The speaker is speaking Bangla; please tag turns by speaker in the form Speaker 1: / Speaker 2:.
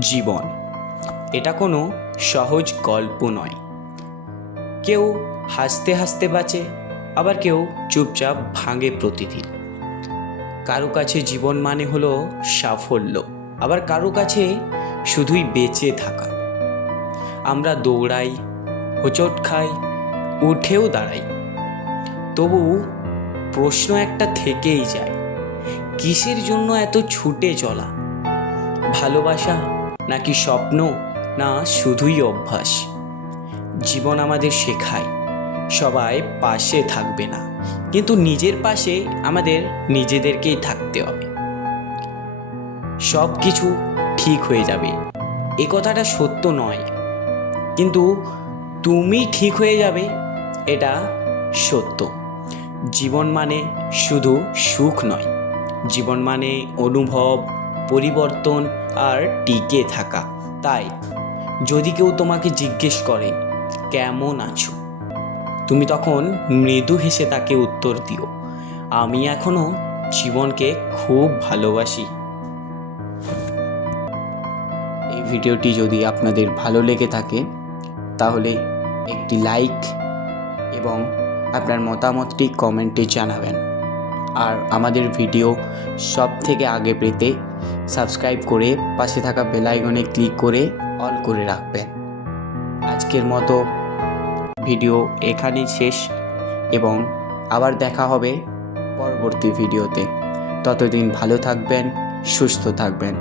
Speaker 1: জীবন। এটা কোনো সহজ গল্প নয়। কেউ হাসতে হাসতে বাঁচে, আবার কেউ চুপচাপ ভাঙে প্রতিদিন। কারও কাছে জীবন মানে হলো সাফল্য, আবার কারও কাছে শুধুই বেঁচে থাকা। আমরা দৌড়াই, হোঁচট খাই, উঠেও দাঁড়াই। তবু প্রশ্ন একটা থেকেই যায়, কিসের জন্য এত ছুটে চলা? ভালোবাসা নাকি স্বপ্ন? না, শুধুই অভ্যাস। জীবন আমাদের শেখায়, সবাই পাশে থাকবে না। কিন্তু নিজের পাশে আমাদের নিজেদেরকেই থাকতে হবে। সব কিছু ঠিক হয়ে যাবে। এ কথাটা সত্য নয়। কিন্তু তুমি ঠিক হয়ে যাবে, এটা সত্য। জীবন মানে শুধু সুখ নয়। জীবন মানে অনুভব পরিবর্তন আর টিকে থাকা। তাই, যদি কেউ তোমাকে জিজ্ঞেস করে, কেমন আছো? তুমি তখন মৃদু হেসে তাকে উত্তর দিও, আমি এখনও জীবনকে খুব ভালোবাসি। এই ভিডিওটি যদি আপনাদের ভালো লেগে থাকে, তাহলে একটি লাইক এবং আপনার মতামতটি কমেন্টে জানাবেন। আর আমাদের ভিডিও সব থেকে আগে পেতে সাবস্ক্রাইব করে পাশে থাকা বেল আইকনে ক্লিক করে অল করে রাখবেন। আজকের মতো ভিডিও এখানেই শেষ এবং আবার দেখা হবে পরবর্তী ভিডিওতে। ততদিন ভালো থাকবেন, সুস্থ থাকবেন।